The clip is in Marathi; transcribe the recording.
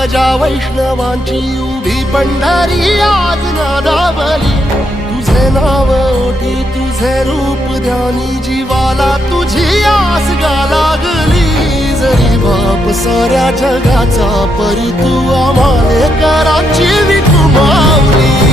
ध्वजा वैष्णवांची उभी पंढरी आज नादावली, तुझे नाव ओठी तुझे रूप ध्यानी, जीवाला तुझी आस गा लागली। जरी बाप साऱ्या जगाचा परी तू आम्हाले कराची विठू माऊली।